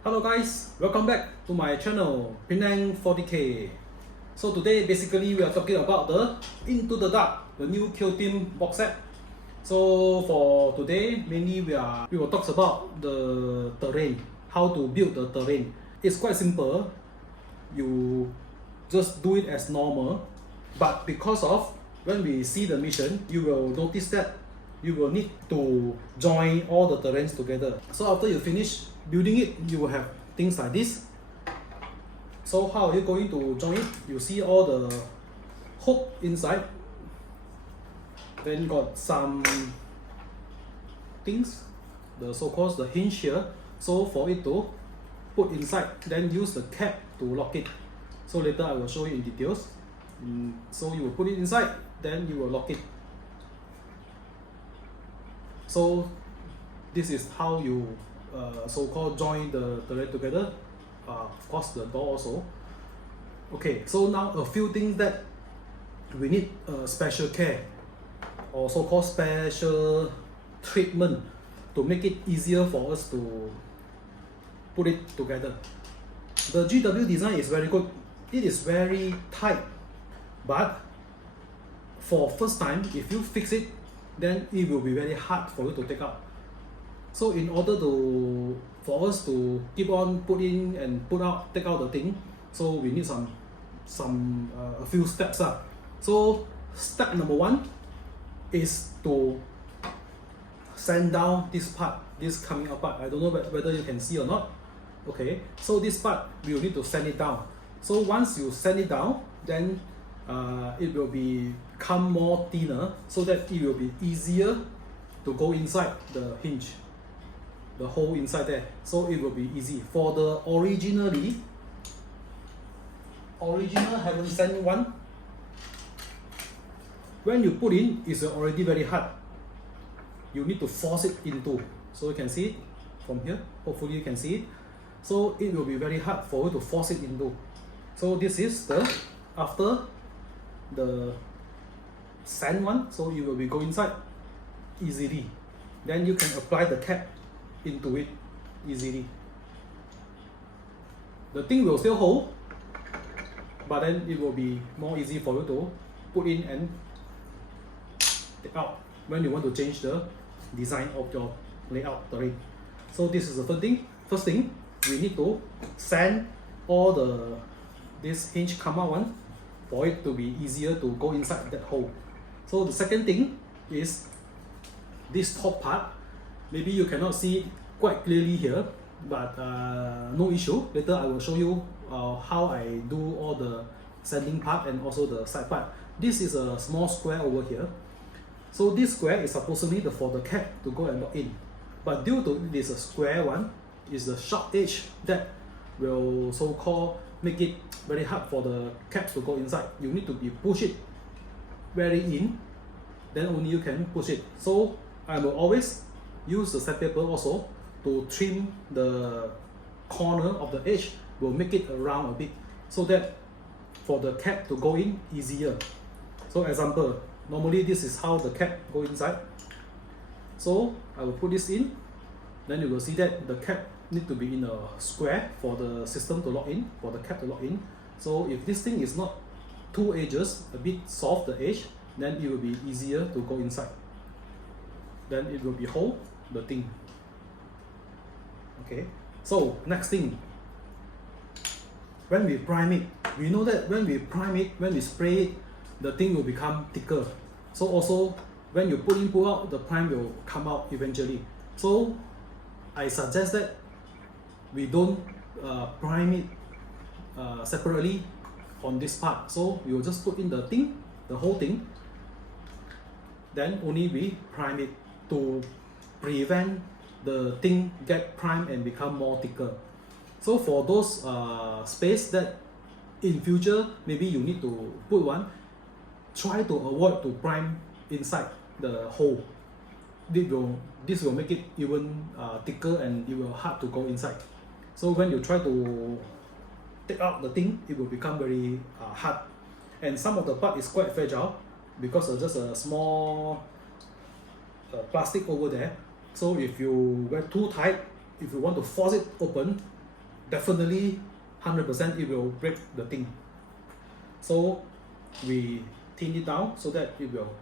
Hello guys, welcome back to my channel pg40k. So today basically we are talking about the Into the Dark, the new Killteam box set. So for today mainly we will talk about the terrain, how to build the terrain. It's quite simple. You just do it as normal, but because of when we see the mission, you will notice that you will need to join all the terrains together. So after you finish building it, you will have things like this. So how are you going to join it? You see all the hook inside, then got some things, the so-called the hinge here. So for it to put inside, then use the cap to lock it. So later I will show you in details. So you will put it inside, then you will lock it. So this is how you so-called join the terrain together. Of course the door also. Okay, so now a few things that we need special care or so-called special treatment to make it easier for us to put it together. The GW design is very good. It is very tight, but for first time, if you fix it, then it will be very hard for you to take out. So in order for us to keep on put in and take out the thing, so we need a few steps up. So step number one is to sand down this part, this coming up part. I don't know whether you can see or not. Okay, so this part we will need to sand it down. So once you sand it down, then it will become more thinner, so that it will be easier to go inside the hinge, the hole inside there. So it will be easy. For the original haven't sand one, when you put in, it's already very hard. You need to force it into. So you can see it from here. Hopefully you can see it. So it will be very hard for you to force it into. So this is the after the sand one, so you will be go inside easily. Then you can apply the cap into it easily. The thing will still hold, but then it will be more easy for you to put in and take out when you want to change the design of your layout terrain. So this is the first thing we need to sand all this hinge come out one for it to be easier to go inside that hole. So the second thing is this top part. Maybe you cannot see it quite clearly here, but no issue. Later I will show you how I do all the sanding part and also the side part. This is a small square over here. So this square is supposedly for the cap to go and lock in, but due to it is a square one, is the sharp edge that will so-called make it very hard for the caps to go inside. You need to push it very in, then only you can push it. So I will always use the sandpaper also to trim the corner of the edge, will make it around a bit, so that for the cap to go in easier. So example, normally this is how the cap go inside. So I will put this in, then you will see that the cap need to be in a square for the system to lock in, for the cap to lock in. So if this thing is not two edges, a bit soft the edge, then it will be easier to go inside. Then it will be hold the thing. Okay, so next thing, when we prime it, we know that when we prime it, when we spray it, the thing will become thicker. So also when you put in, pull out, the prime will come out eventually. So I suggest that we don't prime it separately on this part. So we will just put in the thing, the whole thing, then only we prime it to prevent the thing get primed and become more thicker. So for those space that in future maybe you need to put one, try to avoid to prime inside the hole. This will make it even thicker and it will hard to go inside. So when you try to take out the thing, it will become very hard. And some of the part is quite fragile because of just a small plastic over there. So if you wear too tight, if you want to force it open, definitely 100% it will break the thing. So we thin it down so that it will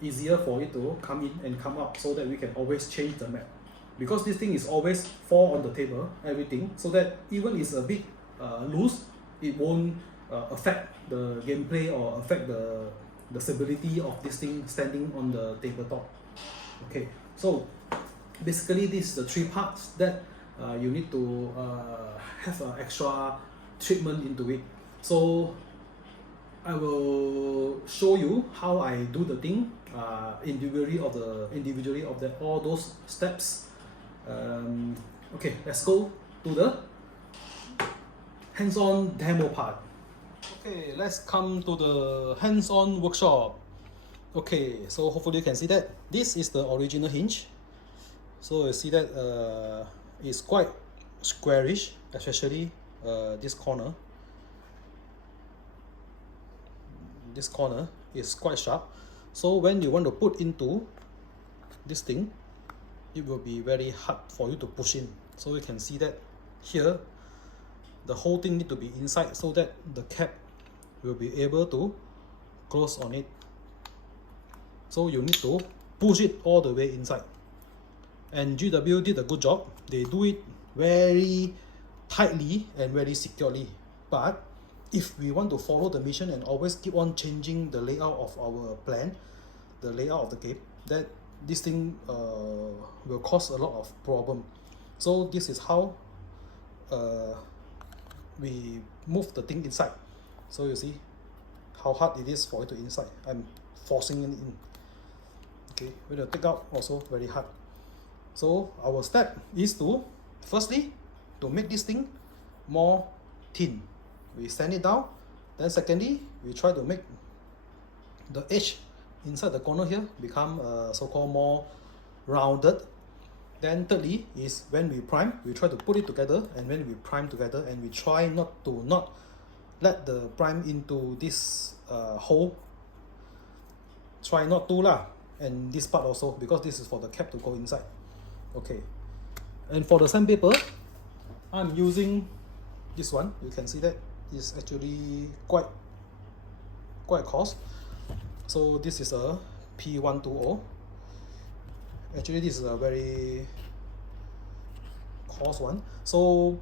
easier for it to come in and come out, so that we can always change the map, because this thing is always fall on the table, everything, so that even it's a bit loose, it won't affect the gameplay or affect the stability of this thing standing on the tabletop. Okay, so basically this is the 3 parts that you need to have an extra treatment into it. So I will show you how I do the thing individually of the all those steps. Okay, let's go to the hands-on demo part. Okay, let's come to the hands-on workshop. Okay, so hopefully you can see that this is the original hinge. So you see that it's quite squarish, especially this corner. This corner is quite sharp, so when you want to put into this thing, it will be very hard for you to push in. So you can see that here the whole thing need to be inside, so that the cap will be able to close on it. So you need to push it all the way inside, and GW did a good job. They do it very tightly and very securely. But if we want to follow the mission and always keep on changing the layout of our plan, the layout of the game, that this thing will cause a lot of problem. So this is how we move the thing inside. So you see how hard it is for it to inside. I'm forcing it in. Okay, when you take out, also very hard. So our step is to, firstly, to make this thing more thin. We sand it down. Then secondly, we try to make the edge inside the corner here become so-called more rounded. Then thirdly is when we prime, we try to put it together, and when we prime together, and we try not let the prime into this hole. Try not to lah. And this part also, because this is for the cap to go inside. Okay. And for the sandpaper, I'm using this one. You can see that is actually quite coarse. So this is a P120. Actually this is a very coarse one. So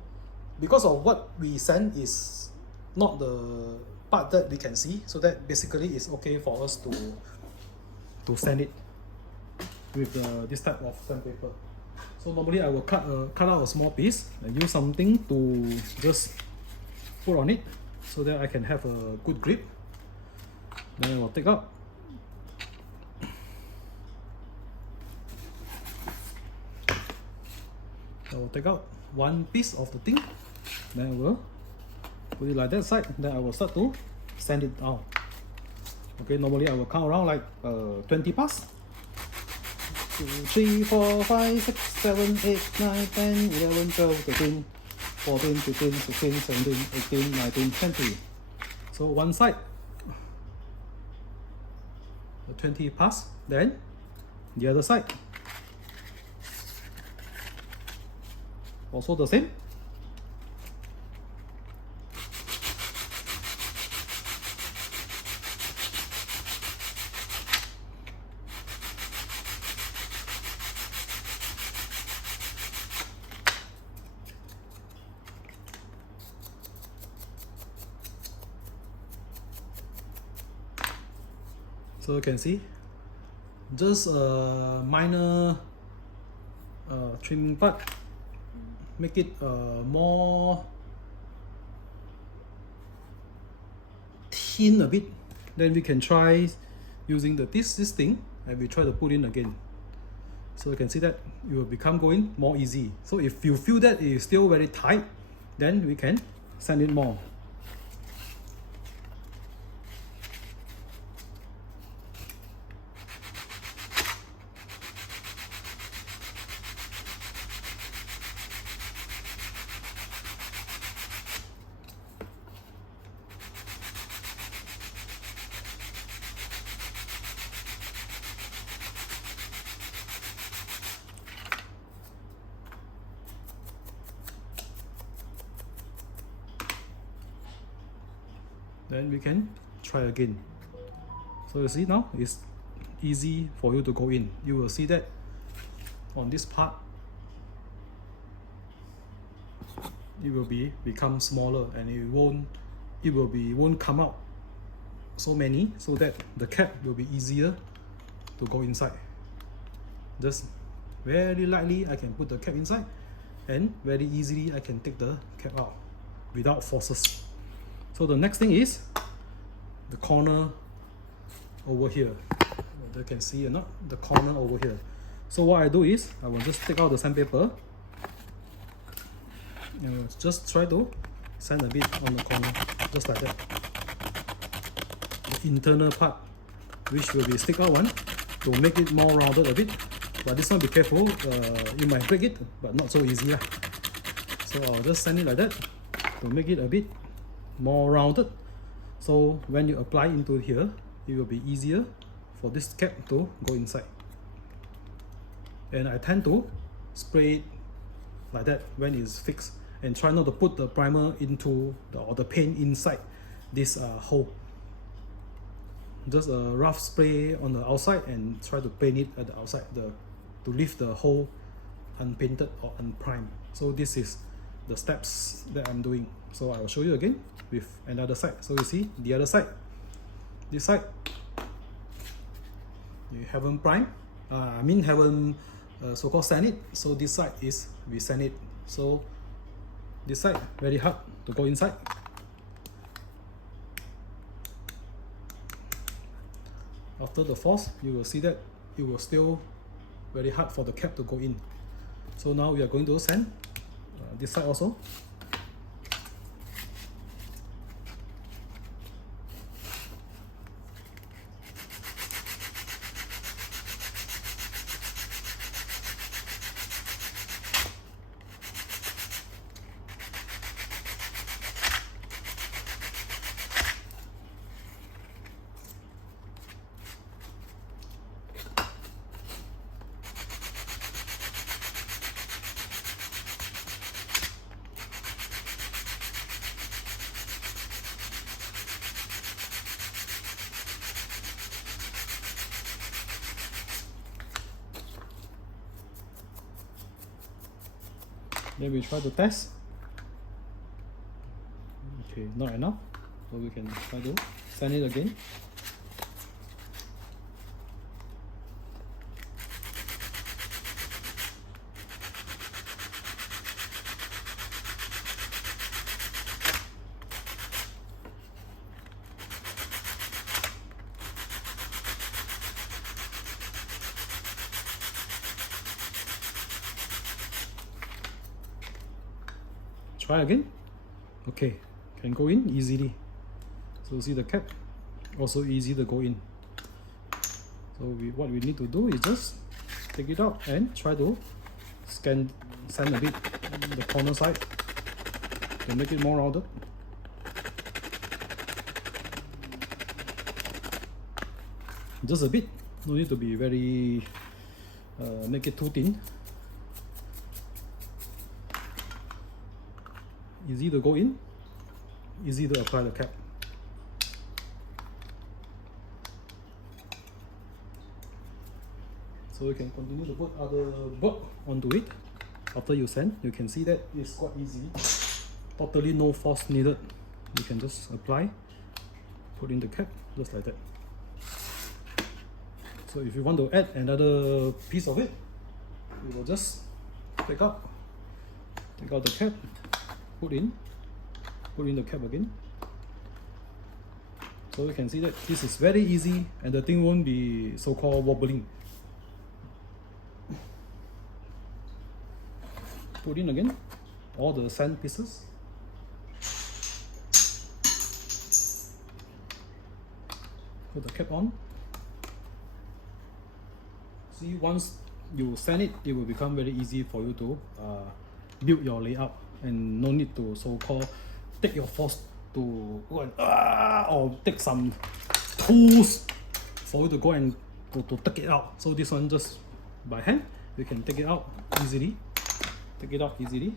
because of what we sand is not the part that we can see, so that basically it's okay for us to sand it with this type of sandpaper. So normally I will cut out a small piece and use something to just put on it, so that I can have a good grip. Then I will take out. I will take out one piece of the thing. Then I will put it like that side. Then I will start to sand it down. Okay, normally I will count around like 20 pass. 2, 3, 4, 5, 6, 7, 8, 9, 10, 11, 12, 13, 14, 15, 16, 17, 18, 19, 20. So one side, 20 pass. Then the other side, also the same. So you can see, just a minor trimming part, make it more thin a bit. Then we can try using this thing, and we try to put in again. So you can see that it will become going more easy. So if you feel that it is still very tight, then we can sand it more. Then we can try again. So you see now it's easy for you to go in. You will see that on this part it will become smaller, and it won't come out so many, so that the cap will be easier to go inside. Just very lightly I can put the cap inside, and very easily I can take the cap out without forces. So the next thing is the corner over here. You can see or not, the corner over here. So what I do is I will just take out the sandpaper and just try to sand a bit on the corner, just like that. The internal part, which will be stick out one, to make it more rounded a bit. But this one, be careful, you might break it, but not so easy. So I'll just sand it like that to make it a bit more rounded. So when you apply into here, it will be easier for this cap to go inside. And I tend to spray it like that when it's fixed, and try not to put the primer into or the paint inside this hole. Just a rough spray on the outside and try to paint it at the outside to leave the hole unpainted or unprimed. So this is the steps that I'm doing. So I will show you again with another side. So you see the other side, this side you haven't primed, haven't so-called sand it. So this side is we sand it. So this side very hard to go inside. After the force, you will see that it will still very hard for the cap to go in. So now we are going to sand this side also. Then we try to test. Okay, not enough. So we can try to sand it again. Try again. Okay, can go in easily. So see the cap, also easy to go in. So what we need to do is just take it out and try to sand a bit the corner side to make it more rounded. Just a bit, no need to be very make it too thin. Easy to go in, easy to apply the cap. So you can continue to put other block onto it. After you sand, you can see that it's quite easy. Totally no force needed. You can just apply, put in the cap, just like that. So if you want to add another piece of it, you will just take out the cap, put in the cap again. So you can see that this is very easy and the thing won't be so-called wobbling. Put in again all the sand pieces. Put the cap on. See, once you sand it, it will become very easy for you to build your layout, and no need to so-called take your force to go and or take some tools for you to go and to take it out. So this one just by hand, you can take it out easily. Take it out easily.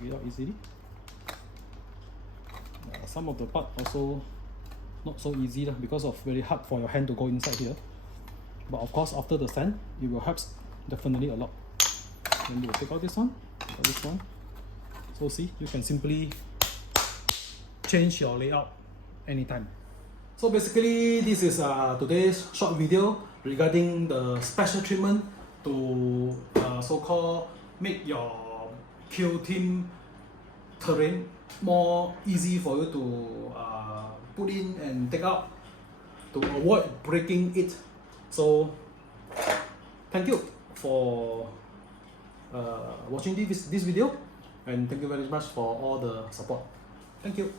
take it out easily. Some of the part also not so easy because of very hard for your hand to go inside here. But of course, after the sand, it will help definitely a lot. Then you will take out this one, So see, you can simply change your layout anytime. So basically, this is today's short video regarding the special treatment to so-called make your Killteam terrain more easy for you to put in and take out to avoid breaking it. So thank you for watching this video, and thank you very much for all the support. Thank you.